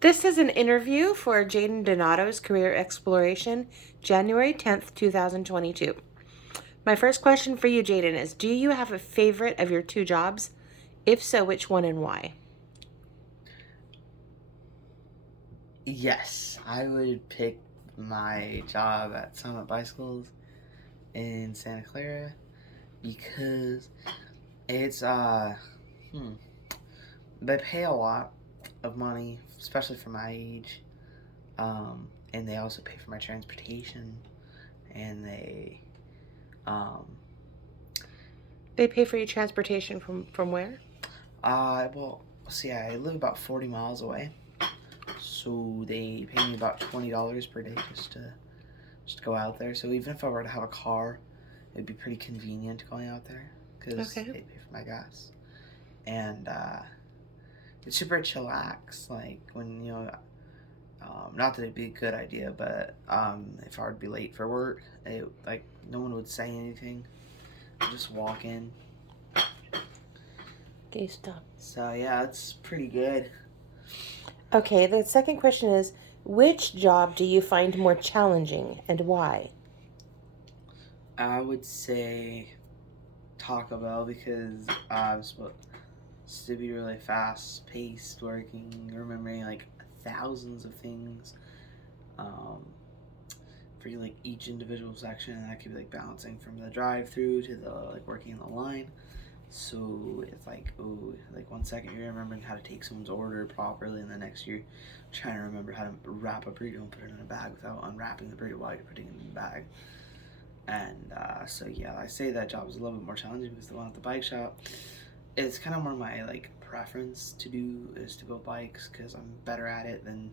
This is an interview for Jaden Donato's Career Exploration, January 10th, 2022. My first question for you, Jaden, is do you have a favorite of your two jobs? If so, which one and why? Yes, I would pick my job at Summit Bicycles in Santa Clara because it's hmm, they pay a lot of money, especially for my age. And they also pay for my transportation, and they um They pay for your transportation from where? well, see, I live about 40 miles away, so they pay me about $20 per day just to go out there. So even if I were to have a car, it'd be pretty convenient going out there because Okay. they pay for my gas. And it's super chillax. Like when not that it'd be a good idea, but if I would be late for work, like no one would say anything. I'd just walk in. Okay, stop. So yeah, it's pretty good. Okay, the second question is which job do you find more challenging and why? I would say Taco Bell because I'm supposed to be really fast paced, working, remembering like thousands of things. Um, for like each individual section, and I could be like bouncing from the drive-through to the like working in the line. So it's like, oh, like 1 second you're remembering how to take someone's order properly, and the next you're trying to remember how to wrap a burrito and put it in a bag without unwrapping the burrito while you're putting it in the bag. And so yeah, I say that job is a little bit more challenging because the one at the bike shop, it's kind of more my like preference to do is to build bikes because I'm better at it than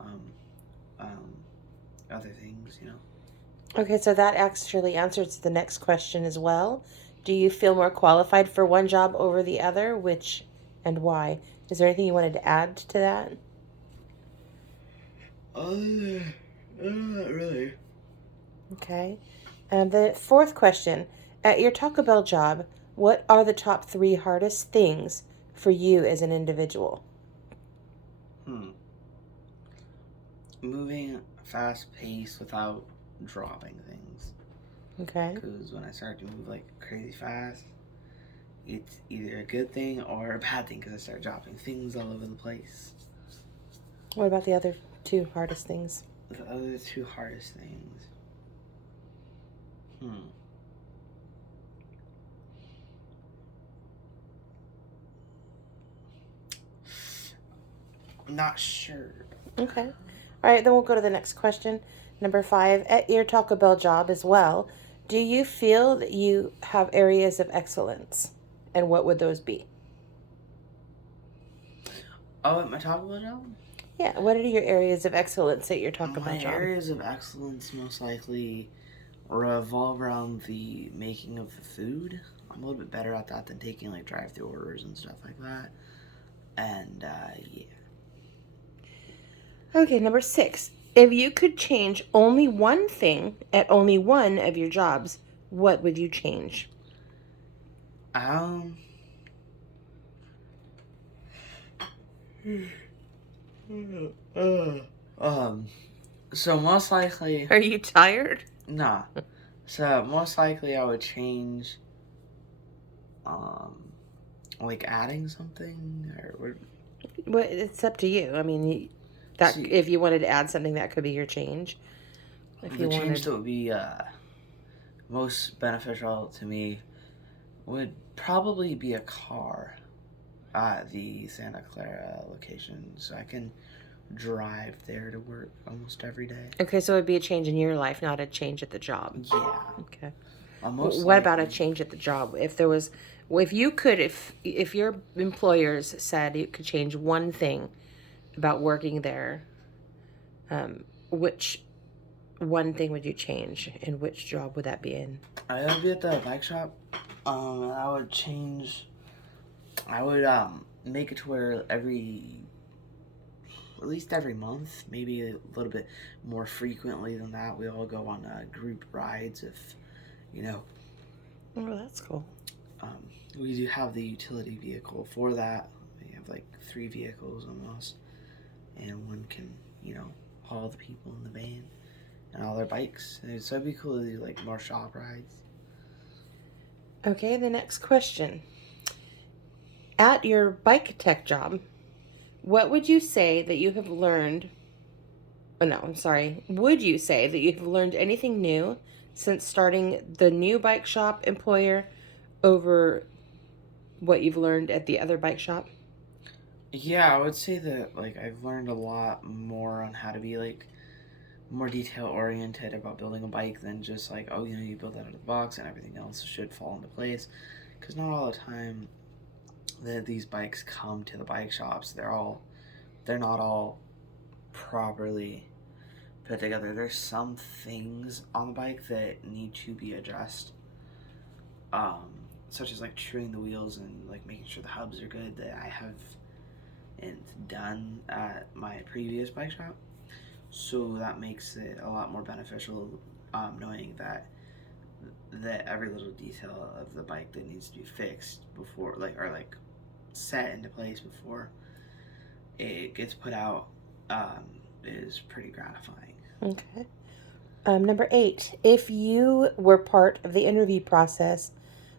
um, um, other things, you know. Okay, so that actually answers the next question as well. Do you feel more qualified for one job over the other? Which and why? Is there anything you wanted to add to that? Not really. Okay. And the fourth question at your Taco Bell job, what are the top three hardest things for you as an individual? Hmm. Moving fast pace without dropping things. Okay. Because when I start to move like crazy fast, it's either a good thing or a bad thing because I start dropping things all over the place. What about the other two hardest things? The other two hardest things. Hmm. I'm not sure. Okay. All right, then we'll go to the next question. Number five, at your Taco Bell job as well, do you feel that you have areas of excellence? And what would those be? Oh, at my Taco Bell job? Yeah, what are your areas of excellence at your Taco Bell My job? areas of excellence most likely revolve around the making of the food. I'm a little bit better at that than taking like drive-through orders and stuff like that. And yeah. Okay, number six, if you could change only one thing at only one of your jobs, what would you change? Um. Uh, um. So most likely, Are you tired? nah. So most likely, I would change, um, like adding something or what? Well, it's up to you. I mean, that See, if you wanted to add something, that could be your change. If the you change wanted, that would be most beneficial to me would probably be a car at the Santa Clara location, so I can drive there to work almost every day. okay, so it'd be a change in your life, not a change at the job. Yeah, Okay. most What about a likely. change at the job? If there was, if you could, if your employers said you could change one thing about working there, which one thing would you change, and which job would that be in? I would be at the bike shop. And I would change. I would make it to where at least every month, maybe a little bit more frequently than that, we all go on group rides. If you know, Oh, that's cool. um, we do have the utility vehicle for that. We have like three vehicles almost, and one can, haul the people in the van and all their bikes. And so it'd be cool to do like more shop rides. Okay, the next question. At your bike tech job, what would you say that you have learned? Oh, no, I'm sorry. Would you say that you have learned anything new since starting the new bike shop employer over what you've learned at the other bike shop? Yeah, I would say that like I've learned a lot more on how to be like more detail oriented about building a bike than just like, oh, you build that out of the box and everything else should fall into place. Because not all the time that these bikes come to the bike shops, they're not all properly put together. There's some things on the bike that need to be addressed, um, such as like truing the wheels and like making sure the hubs are good that I have and done at my previous bike shop. So that makes it a lot more beneficial, knowing that every little detail of the bike that needs to be fixed before, like, or like set into place before it gets put out, is pretty gratifying. Okay. Number 8. If you were part of the interview process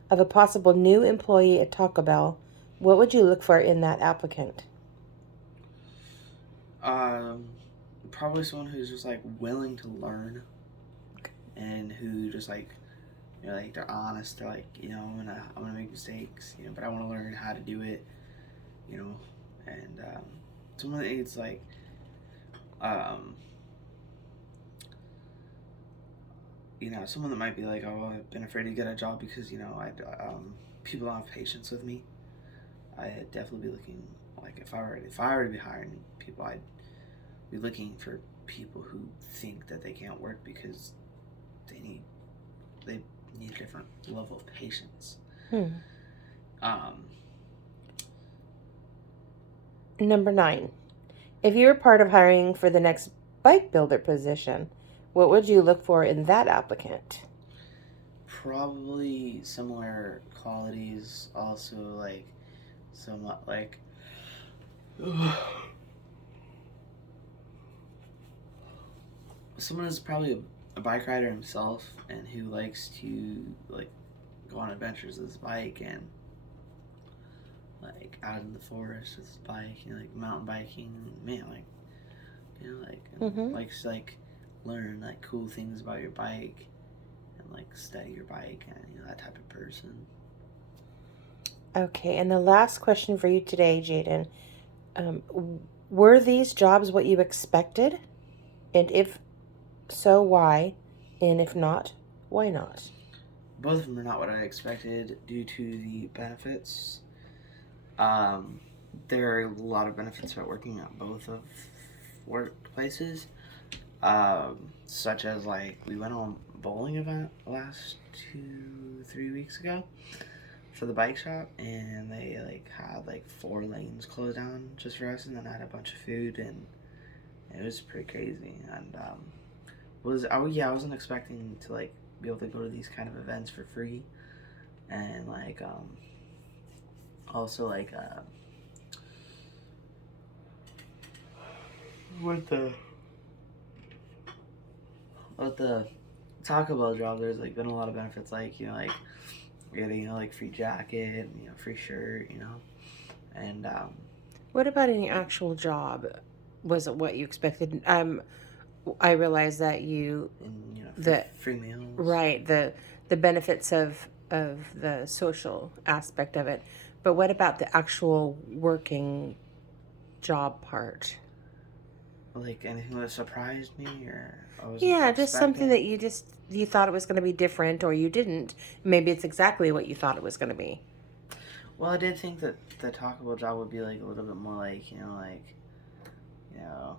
of a possible new employee at Taco Bell, what would you look for in that applicant? Um, Probably someone who's just like willing to learn and who just like like they're honest. They're like, I'm gonna make mistakes, but I want to learn how to do it, you know, and someone that needs like um, someone that might be like, oh, I've been afraid to get a job because people don't have patience with me. I'd definitely be looking like if I were to be hiring people, I'd be looking for people who think that they can't work because they need they need a different level of patience. Um, Number 9. If you were part of hiring for the next bike builder position, what would you look for in that applicant? Probably similar qualities. Also, like somewhat like someone who's probably a bike rider himself and who likes to like go on adventures with his bike and like out in the forest with his bike, like mountain biking, man, like likes to like learn like cool things about your bike and like study your bike and that type of person. Okay, and the last question for you today, Jaden. Were these jobs what you expected? And if so, why? And if not, why not? Both of them are not what I expected due to the benefits. Um, there are a lot of benefits about working at both of workplaces, such as like we went on a bowling event last 2-3 weeks ago for the bike shop, and they like had like 4 lanes closed down just for us, and then I had a bunch of food, and it was pretty crazy. And I wasn't expecting to like be able to go to these kind of events for free, and like also like with the Taco Bell job, there's like been a lot of benefits, like like getting like free jacket, free shirt, and What about in your actual job? Was it what you expected? I realize that and the free meals. right the benefits of the social aspect of it, but what about the actual working job part? Like anything that surprised me or I wasn't Yeah, just something expecting. that you thought it was going to be different or you didn't. Maybe it's exactly what you thought it was going to be. Well, I did think that the Taco Bell job would be like a little bit more like you know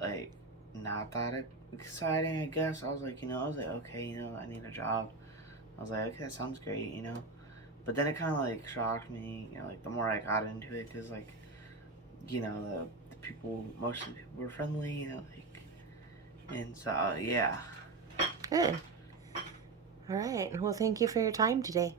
like not that exciting. I guess I was like okay, I need a job. I was like, okay, that sounds great, But then it kind of like shocked me, like the more I got into it, because like, the people, most of the people were friendly, like, and so yeah. Good. All right. Well, thank you for your time today.